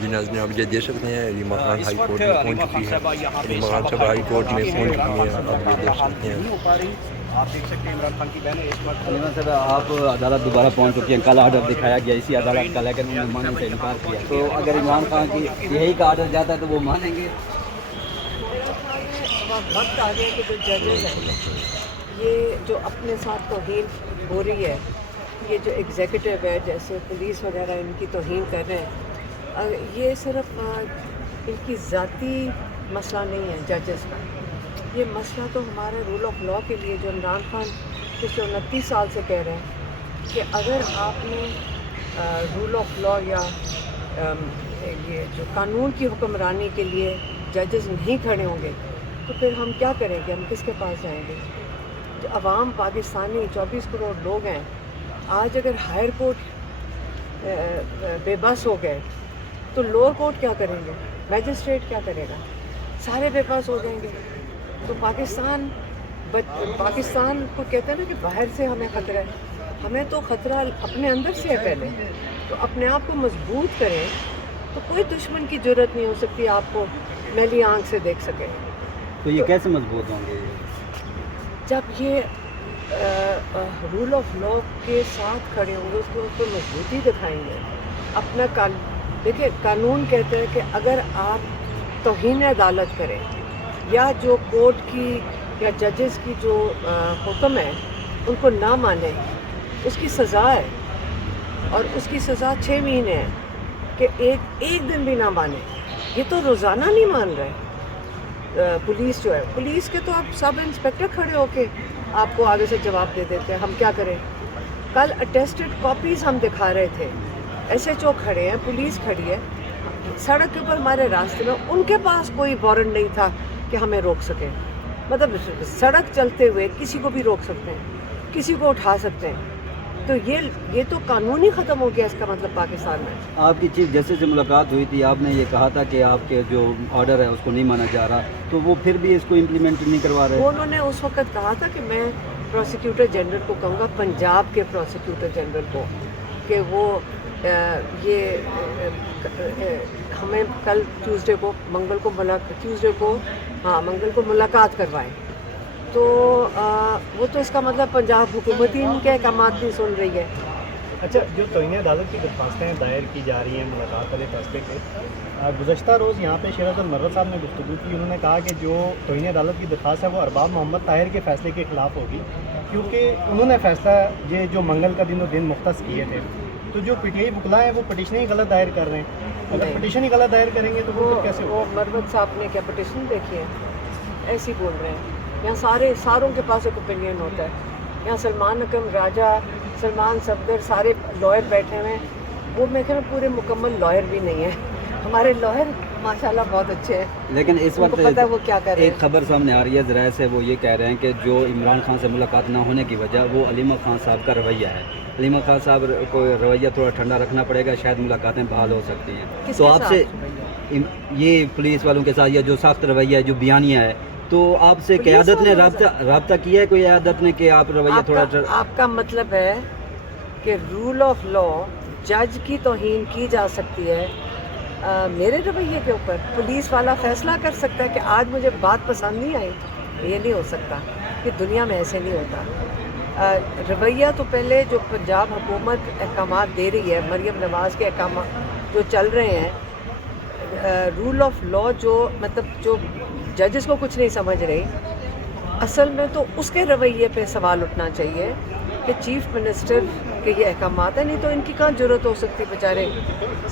جی ناظرین آپ یہ دیکھ سکتے ہیں علیمہ خان ہائی کورٹ میں پہنچ چکی ہے. علیمہ خان صاحب ہائی کورٹ میں پہنچ چکی ہیں, آپ یہ دیکھ سکتے ہیں. آپ دیکھ سکتے ہیں عمران خان کی بہن اس وقت. علیمہ صاحب آپ عدالت دوبارہ پہنچ چکی ہیں. کل آرڈر دکھایا گیا اسی عدالت کا, لیکن انہوں نے ماننے سے انکار کیا. تو اگر عمران خان کی یہی کا آرڈر جاتا ہے تو وہ مانیں گے؟ وقت آ گیا کہ جو ججز ہیں یہ جو اپنے ساتھ توہین ہو رہی ہے, یہ جو ایگزیکٹو ہے جیسے پولیس وغیرہ ان کی توہین کر رہے ہیں, یہ صرف ان کی ذاتی مسئلہ نہیں ہے ججز کا, یہ مسئلہ تو ہمارے رول آف لاء کے لیے جو عمران خان پچھلے 29 سال سے کہہ رہے ہیں کہ اگر آپ نے رول آف لاء یا یہ جو قانون کی حکمرانی کے لیے ججز نہیں کھڑے ہوں گے تو پھر ہم کیا کریں گے, ہم کس کے پاس جائیں گے؟ جو عوام پاکستانی 24 کروڑ لوگ ہیں, آج اگر ہائر کورٹ بے بس ہو گئے تو لوور کورٹ کیا کریں گے, میجسٹریٹ کیا کرے گا؟ سارے بے بس ہو جائیں گے. تو پاکستان کو کہتے ہیں نا کہ باہر سے ہمیں خطرہ ہے, ہمیں تو خطرہ اپنے اندر سے ہے پہلے. تو اپنے آپ کو مضبوط کریں تو کوئی دشمن کی جرت نہیں ہو سکتی آپ کو میلی آنکھ سے دیکھ سکے. تو یہ کیسے مضبوط ہوں گے؟ جب یہ رول آف لاء کے ساتھ کھڑے ہوں گے, اس کو مضبوطی دکھائیں گے. اپنا دیکھیں قانون کہتا ہے کہ اگر آپ توہین عدالت کریں یا جو کورٹ کی یا ججز کی جو حکم ہے ان کو نہ مانیں, اس کی سزا ہے, اور اس کی سزا 6 مہینے ہے کہ ایک دن بھی نہ مانیں. یہ تو روزانہ نہیں مان رہے. پولیس جو ہے, پولیس کے تو آپ سب انسپیکٹر کھڑے ہو کے آپ کو آگے سے جواب دے دیتے ہیں. ہم کیا کریں؟ کل اٹیسٹڈ کاپیز ہم دکھا رہے تھے, ایس ایچ او کھڑے ہیں, پولیس کھڑی ہے سڑک کے اوپر ہمارے راستے میں, ان کے پاس کوئی وارنٹ نہیں تھا کہ ہمیں روک سکیں. مطلب سڑک چلتے ہوئے کسی کو بھی روک سکتے ہیں, کسی کو اٹھا سکتے ہیں. تو یہ تو قانون ہی ختم ہو گیا اس کا مطلب پاکستان میں. آپ کی چیف جسٹس سے ملاقات ہوئی تھی, آپ نے یہ کہا تھا کہ آپ کے جو آرڈر ہے اس کو نہیں مانا جا رہا, تو وہ پھر بھی اس کو امپلیمنٹ نہیں کروا رہے؟ وہ انہوں نے اس وقت کہا تھا کہ میں پروسیکیوٹر جنرل کو کہوں گا, پنجاب کے پروسیکیوٹر جنرل کو, کہ وہ یہ ہمیں کل منگل کو ملاقات کروائیں. تو وہ تو اس کا مطلب پنجاب حکومت ہی ان کے احکامات نہیں سن رہی ہے. اچھا, جو توہین عدالت کی درخواستیں دائر کی جا رہی ہیں ملاقات والے فیصلے کے, گزشتہ روز یہاں پہ شیرت المرت صاحب نے گفتگو کی. انہوں نے کہا کہ جو توہین عدالت کی درخواست ہے وہ ارباب محمد طاہر کے فیصلے کے خلاف ہوگی, کیونکہ انہوں نے فیصلہ یہ جو منگل کا دن مختص کیے تھے. تو جو پی ٹی آئی وکلا ہیں وہ پٹیشن ہی غلط دائر کر رہے ہیں. اگر پٹیشن ہی غلط دائر کریں گے تو وہ کیسے وہ مرمت صاحب نے کیا پٹیشن دیکھی ہے؟ ایسے ہی بول رہے ہیں. یہاں ساروں کے پاس ایک اوپینین ہوتا ہے. یہاں سلمان اکرم راجہ, سلمان صفدر, سارے لائر بیٹھے ہوئے ہیں. وہ میں کہنا پورے مکمل لائر بھی نہیں ہیں. ہمارے لائر ماشاءاللہ بہت اچھے ہیں, لیکن اس وقت پتہ ہے وہ کیا کر رہے ہیں. ایک خبر سامنے آ رہی ہے ذرائع سے, وہ یہ کہہ رہے ہیں کہ جو عمران خان سے ملاقات نہ ہونے کی وجہ وہ علیمہ خان صاحب کا رویہ ہے. علیمہ خان صاحب کو رویہ تھوڑا ٹھنڈا رکھنا پڑے گا, شاید ملاقاتیں بحال ہو سکتی ہیں. تو آپ سے یہ پولیس والوں کے ساتھ یہ جو سخت رویہ ہے, جو بیانیہ ہے, تو آپ سے قیادت نے رابطہ کیا ہے کوئی قیادت نے کہ آپ رویہ تھوڑا آپ کا مطلب ہے کہ رول آف لاء جج کی توہین کی جا سکتی ہے میرے رویے کے اوپر؟ پولیس والا فیصلہ کر سکتا ہے کہ آج مجھے بات پسند نہیں آئی. یہ نہیں ہو سکتا, کہ دنیا میں ایسے نہیں ہوتا. رویہ تو پہلے جو پنجاب حکومت احکامات دے رہی ہے, مریم نواز کے احکامات جو چل رہے ہیں, رول آف لاء جو مطلب جو ججز کو کچھ نہیں سمجھ رہی, اصل میں تو اس کے رویے پہ سوال اٹھنا چاہیے کہ چیف منسٹر کے یہ احکامات ہیں. نہیں تو ان کی کہاں ضرورت ہو سکتی بیچارے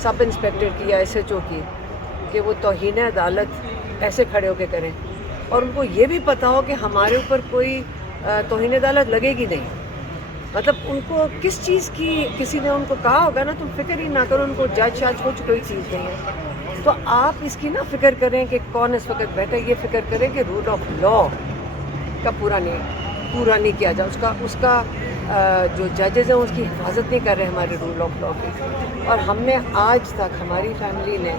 سب انسپیکٹر کی یا ایس ایچ او کی, کہ وہ توہین عدالت ایسے کھڑے ہو کے کریں, اور ان کو یہ بھی پتہ ہو کہ ہمارے اوپر کوئی توہین عدالت لگے گی نہیں. مطلب ان کو کس چیز کی کسی نے ان کو کہا ہوگا نا, تم فکر ہی نہ کرو, ان کو جج شاج کچھ کوئی چیز نہیں ہے. تو آپ اس کی نہ فکر کریں کہ کون اس وقت بیٹھے, یہ فکر کریں کہ رول آف لاء کا پورا نہیں کیا جائے. اس کا جو ججز ہیں اس کی حفاظت نہیں کر رہے ہمارے رول آف لاء کی. اور ہم نے آج تک, ہماری فیملی نے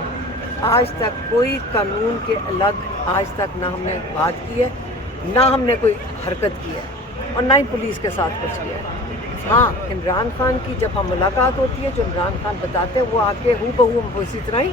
آج تک کوئی قانون کے الگ آج تک نہ ہم نے بات کی ہے, نہ ہم نے کوئی حرکت کی ہے, اور نہ ہی پولیس کے ساتھ کچھ کیا ہے. ہاں, عمران خان کی جب ہم ملاقات ہوتی ہے, جو عمران خان بتاتے ہیں وہ آ کے ہو بہو ہم اسی طرح ہی